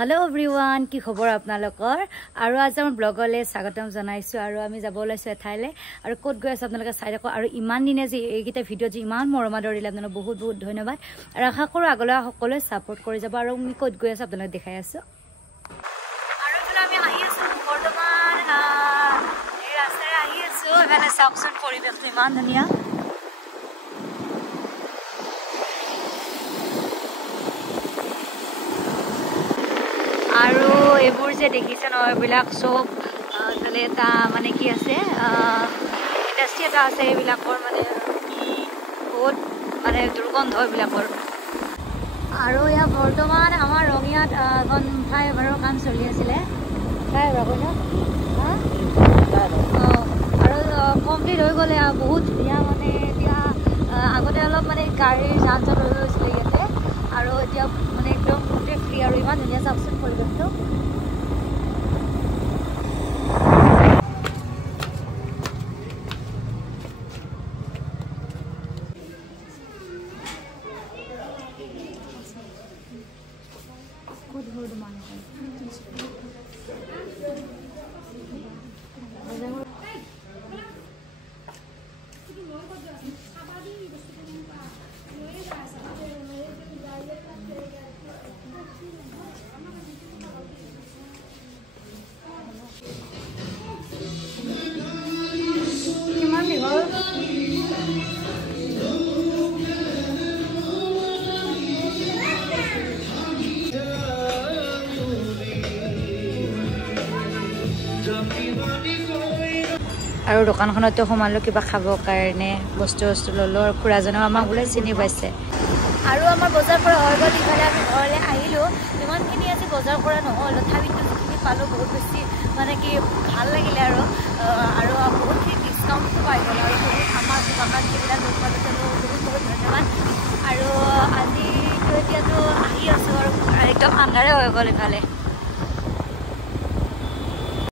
hello everyone की खबर आपनालोकर आरो आज आम ब्लगले स्वागतम जनाइছো आरो आमी যাব লৈছো এঠাইলে আৰু কোট গৈ আছে আপোনালোকে চাই থাকক আৰু ইমান দিনে যে এইগিটা ভিডিও যে ইমান মৰমাদৰ দিলে আপোনালোক বহুত বহুত ধন্যবাদ আৰু আশা কৰো আগলৈ সকলোৱে সাপোৰ্ট কৰি যাব আৰু আমি কোট গৈ আছে আপোনালোক দেখাই আছো আৰু এফালে আমি আহি আছো বৰ্তমান এই ৰাস্তাৰে আহি আছো এখানে চাওকচোন পৰিবেশটো ইমান ধুনীয়া আৰু এবোৰ যে দেখিছে ন এবিলাক সব তলে এটা মানে কি আছে ইন্ডাস্ট্রি এটা আছে এবিলাকৰ মানে বহুত মানে দুৰ্গন্ধ এবিলাকৰ আৰু ইয়া বৰ্তমান আমাৰ ৰঙিয়াত এখন ফ্লাইঅভাৰৰ কাম চলি আছিলে ফ্লাইঅভাৰ ন আৰু কমপ্লিট হৈ গ'লে বহুত ধুনীয়া মানে এতিয়া আগতে অলপ মানে গাড়ীৰ যান জঁট হৈ গৈছিলে ইয়াতে আৰু এতিয়া মানে একদম ফ্ৰী আৰু ইমান ধুনীয়া চাওকচোন পৰিৱেশটো আৰু দোকানখনতে সোমালো কিবা খাব কাৰণে বস্তু ললো আৰু খুৰাজনেও আমাক বোলে চিনি পাইছে আৰু আমাৰ বজাৰ পৰা হৈ গ'ল ইফালে আমি ঘৰলৈ আহিলো ইমানখিনি আজি বজাৰ কৰা নহ'ল তথাপিতো যিখিনি পালো বহুত বেছি মানে কি ভাল লাগিলে আৰু বহুতখিনি ডিছকাউণ্টটো পাই গ'ল আৰু বহুত আমাৰ দোকানত যিবিলাক লোক বহুত বহুত ধন্যবাদ আৰু আজিতো এতিয়াতো আহি আছোঁ আৰু একদম আন্ধাৰে হৈ গ'ল ইফালে